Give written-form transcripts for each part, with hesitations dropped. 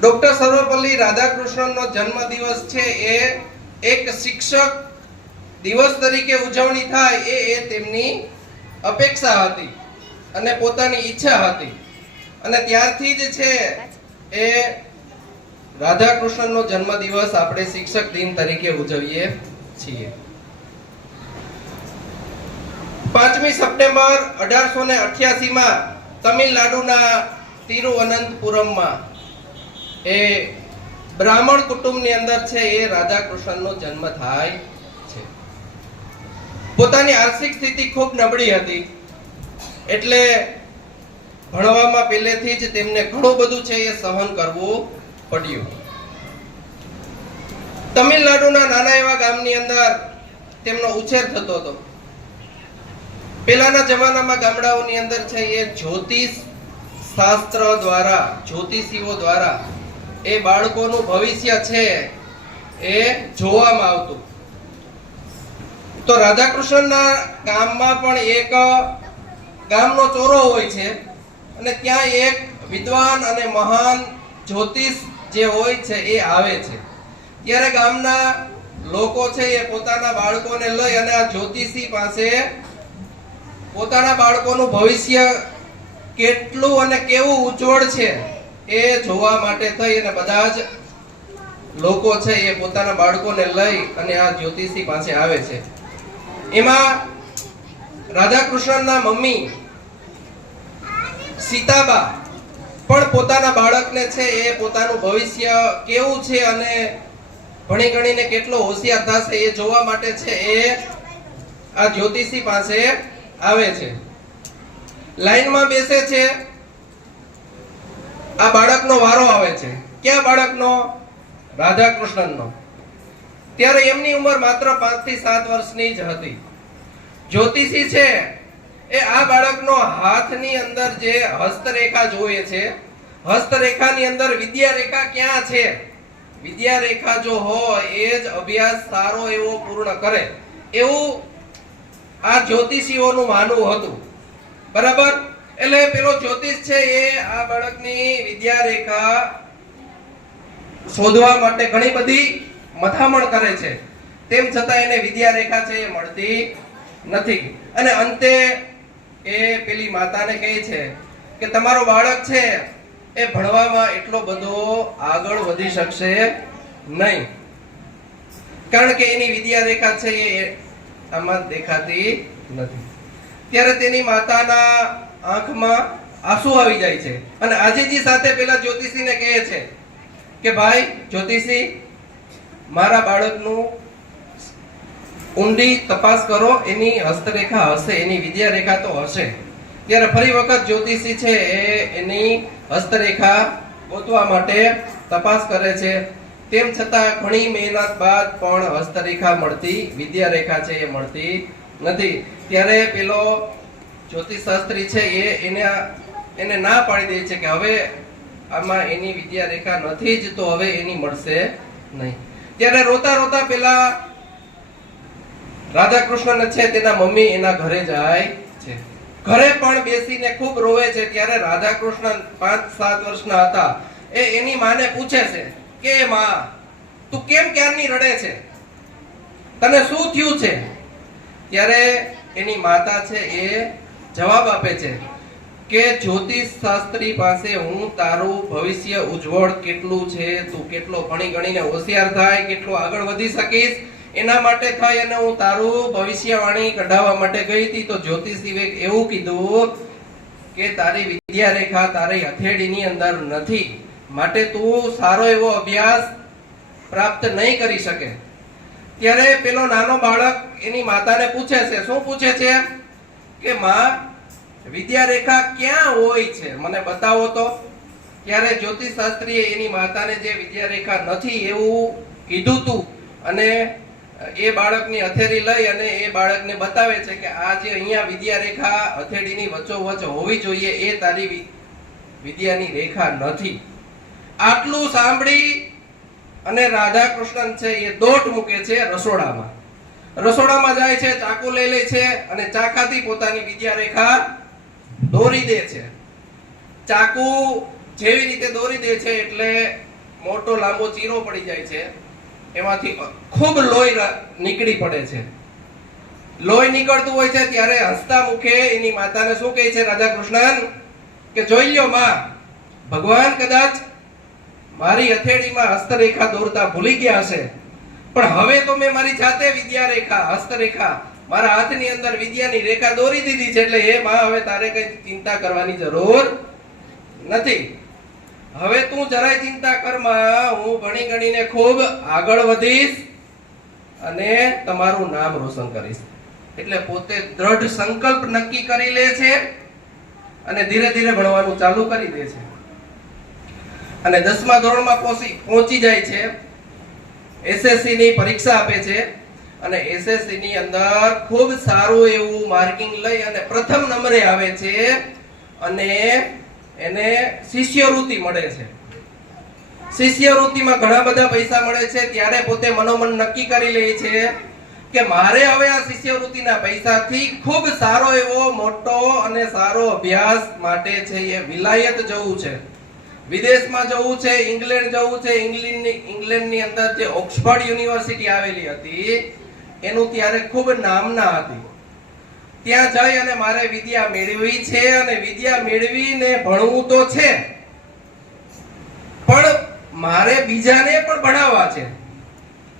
Doctor Sarvepalli રાધાકૃષ્ણનનો જન્મદિવસ છે એ એક શિક્ષક દિવસ તરીકે ઉજવણી થાય એ તેમની અપેક્ષા હતી અને પોતાની ઈચ્છા હતી અને ત્યારથી જ છે એ રાધાકૃષ્ણનનો જન્મદિવસ આપણે શિક્ષક દિન તરીકે ઉજવીએ છીએ। 5મી સપ્ટેમ્બર 1888 માં તમિલનાડુના તિરુવનંતપુરમમાં એ બ્રાહ્મણ કુટુંબની અંદર છે એ રાધાકૃષ્ણનનો જન્મ થાય છે। પોતાની આર્થિક સ્થિતિ ખૂબ નબળી હતી એટલે ભણવામાં પહેલેથી જ તેમને ઘણું બધું છે એ સહન કરવું પડ્યું। તમિલનાડુના નાના એવા ગામની અંદર તેમનો ઉછેર થતો હતો। પહેલાના જમાનામાં ગામડાઓની અંદર છે એ જ્યોતિષ શાસ્ત્ર દ્વારા, જ્યોતિષીઓ દ્વારા એ બાળકોનું ભવિષ્ય છે એ જોવામાં આવતું। તો રાધાકૃષ્ણના ગામમાં પણ એક ગામનો ચોરો હોય છે અને ત્યાં એક વિદ્વાન અને મહાન જ્યોતિષ જે હોય છે એ આવે છે। ત્યારે ગામના લોકો છે એ પોતાના બાળકોને લઈ અને આ જ્યોતિષી પાસે પોતાના બાળકોનું ભવિષ્ય કેટલું અને કેવું ઉજ્જવળ છે એ જોવા માટે થઈ અને બધા જ લોકો છે એ પોતાના બાળકોને લઈ અને આ જ્યોતિષી પાસે આવે છે। એમાં રાધાકૃષ્ણના મમ્મી સીતાબા પણ પોતાના બાળકને છે એ પોતાનું ભવિષ્ય કેવું છે અને ભણી ગણીને કેટલો હોશિયાર થશે એ જોવા માટે છે એ આ જ્યોતિષી પાસે આવે છે। લાઈનમાં બેસે છે। આ બાળકનો વારો આવે છે। ક્યાં બાળકનો? રાધાકૃષ્ણનનો। ત્યારે એમની ઉંમર માત્ર 5 થી 7 વર્ષની જ હતી। જ્યોતિષી છે એ આ બાળકનો હાથની અંદર જે હસ્તરેખા જોઈએ છે, હસ્તરેખાની અંદર વિદ્યા રેખા ક્યાં છે, વિદ્યા રેખા જો હોય એ જ અભ્યાસ સારો એવો પૂર્ણ કરે એવું આ જ્યોતિષીઓનું માનવું હતું। બરાબર? એટલે પેલો જ્યોતિષ છે એ આ બાળકની વિદ્યા રેખા શોધવા માટે ઘણી બધી મથામણ કરે છે, તેમ છતાં એને વિદ્યા રેખા છે એ મળતી નથી અને અંતે એ પેલી માતાને કહે છે કે તમારો બાળક છે એ ભણવામાં એટલો બધો આગળ વધી શકશે નહીં, કારણ કે એની વિદ્યા રેખા છે એ આમાં દેખાતી નથી। ત્યારે તેની માતાના આંખમાં આંસુ આવી જાય છે અને આજીજી સાથે પેલા જ્યોતિષીને કહે છે કે ભાઈ જ્યોતિષી, મારા બાળકનું ઊંડી તપાસ કરો, એની હસ્તરેખા હશે, એની વિદ્યા રેખા તો હશે। ત્યારે ફરી વખત જ્યોતિષી છે એ એની હસ્તરેખા ગોતવા માટે તપાસ કરે છે, તેમ છતાં ઘણી મહેનત બાદ પણ હસ્તરેખા મળતી, વિદ્યા રેખા છે એ મળતી નથી। ત્યારે પેલો જ્યોતિષ શાસ્ત્રી છે એને ના પાડી દે છે કે હવે આમાં એની વિદ્યા રેખા નથી જ તો હવે એની મળશે નહીં। ત્યારે રોતા રોતા પેલા રાધાકૃષ્ણ છે તેના મમ્મી એના ઘરે જાય છે। ઘરે પણ બેસીને ખૂબ રોવે છે। ત્યારે રાધાકૃષ્ણ 5-7 વર્ષના હતા। એ એની માને પૂછે છે કે માં, તું કેમ ક્યારની રડે છે? તને શું થયું છે? ત્યારે એની માતા છે એ જવાબ આપે છે કે જ્યોતિષ શાસ્ત્રી પાસે હું તારું ભવિષ્ય ઉજ્જવળ કેટલું છે, તું કેટલો ભણી ગણીને હોશિયાર થાય, કેટલો આગળ વધી શકીશ, એના માટે થઈ અને હું તારું ભવિષ્યવાણી કઢાવવા માટે ગઈ હતી તો જ્યોતિષીએ એવું કીધું કે તારી વિદ્યા રેખા તારી હથેળીની અંદર નથી, માટે તું સારો એવો અભ્યાસ પ્રાપ્ત નહીં કરી શકે। ત્યારે પેલો નાનો બાળક એની માતાને પૂછે છે, શું પૂછે છે કે માં, વિદ્યા રેખા ક્યાં હોય છે, મને બતાવો તો। ત્યારે જ્યોતિષ શાસ્ત્રીએ એની માતાને જે વિદ્યા રેખા નથી એવું કીધું તું અને એ બાળકની હથેળી લઈ અને એ બાળકને બતાવે છે કે આ જે અહીંયા વિદ્યા રેખા હથેળીની વચ્ચોવચ્ચ હોવી જોઈએ એ તારી વિદ્યાની રેખા નથી। આટલું સાંભળી અને રાધાકૃષ્ણ છે એ દોટ મૂકે છે રસોડામાં। રસોડામાં જાય છે, ચાકુ લઈ લે છે અને ચાકાથી પોતાની વિદ્યા રેખા દોરી દે છે। ચાકુ જેવી રીતે દોરી દે છે એટલે મોટો લાંબો ચીરો પડી જાય છે, એમાંથી ખૂબ લોહી નીકળી પડે છે. લોહી નીકળતું હોય છે ત્યારે હસતા મુખે એની માતાને શું કહે છે રાધા કૃષ્ણ કે જોઈ લ્યો માં, ભગવાન કદાચ મારી હથેળીમાં હસ્તરેખા દોરતા ભૂલી ગયા હશે, પણ હવે તો મેં મારી જાતે વિદ્યા રેખા હસ્તરેખા મારા હાથની અંદર વિદ્યાની રેખા દોરી દીધી છે, એટલે હે માં હવે તારે કઈ ચિંતા કરવાની જરૂર નથી. હવે તું જરાય ચિંતા કર માં, હું ભણી ગણીને ખૂબ આગળ વધીશ અને તમારું નામ રોશન કરીશ. એટલે પોતે દ્રઢ સંકલ્પ નક્કી કરી લે છે અને ધીરે ધીરે ભણવાનું ચાલુ કરી દે છે અને 10મા ધોરણમાં પહોંચી જાય છે. એસએસસી ની પરીક્ષા આપે છે અને એસએસસી ની અંદર ખૂબ સારું એવું માર્કિંગ લઈ અને પ્રથમ નંબરે આવે છે અને એને શિષ્યવૃત્તિ મળે છે. શિષ્યવૃત્તિમાં ઘણા બધા પૈસા મળે છે. ત્યારે પોતે મનોમન નક્કી કરી લે છે કે મારે હવે આ શિષ્યવૃત્તિના પૈસાથી ખૂબ સારો એવો મોટો અને સારો અભ્યાસ માટે છે એ વિલાયત જવું છે, વિદેશમાં જવું છે, ઇંગ્લેન્ડ જવું છે. ઇંગ્લેન્ડની અંદર જે ઓક્સફર્ડ યુનિવર્સિટી આવેલી હતી એનું ત્યારે ખૂબ નામના હતી. ત્યાં જઈ અને મારે વિદ્યા મેળવી છે અને વિદ્યા મેળવીને ભણવું તો છે, પણ મારે બીજાને પણ ભણાવવા છે.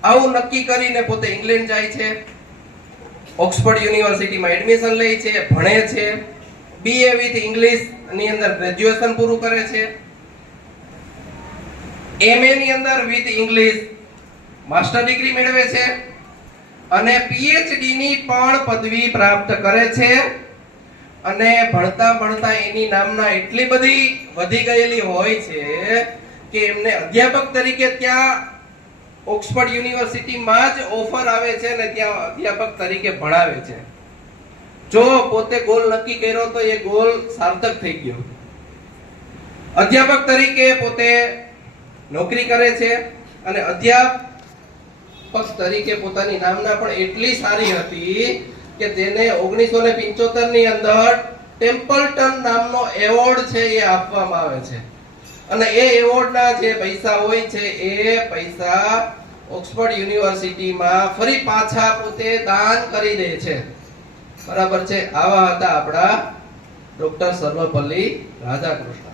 આવું નક્કી કરીને પોતે ઇંગ્લેન્ડ જાય છે, ઓક્સફર્ડ યુનિવર્સિટીમાં એડમિશન લે છે, ભણે છે, બીએ વિથ ઇંગ્લિશ ની અંદર ગ્રેજ્યુએશન પૂરું કરે છે, એમએ ની અંદર વિથ ઇંગ્લિશ માસ્ટર ડિગ્રી મેળવે છે અને પીએચડી ની પણ પદવી પ્રાપ્ત કરે છે. અને ભણતા ભણતા એની નામના એટલી બધી વધી ગયેલી હોય છે કે એમને અધ્યાપક તરીકે ત્યાં ઓક્સફર્ડ યુનિવર્સિટીમાં જ ઓફર આવે છે અને ત્યાં અધ્યાપક તરીકે ભણાવે છે. જો પોતે ગોલ નક્કી કર્યો તો એ ગોલ સાર્થક થઈ ગયો. અધ્યાપક તરીકે પોતે નોકરી કરે છે અને અધ્યાપક તરીકે પોતાની નામના પણ એટલી સારી હતી કે તેને 1975 ની અંદર ટેમ્પલટન નામનો એવોર્ડ છે એ આપવામાં આવે છે અને એ એવોર્ડના જે પૈસા હોય છે એ પૈસા ઓક્સફર્ડ યુનિવર્સિટીમાં ફરી પાછા પોતે દાન કરી દે છે. બરાબર છે. આવા હતા આપણા ડોક્ટર સર્વપલ્લી રાધાકૃષ્ણ.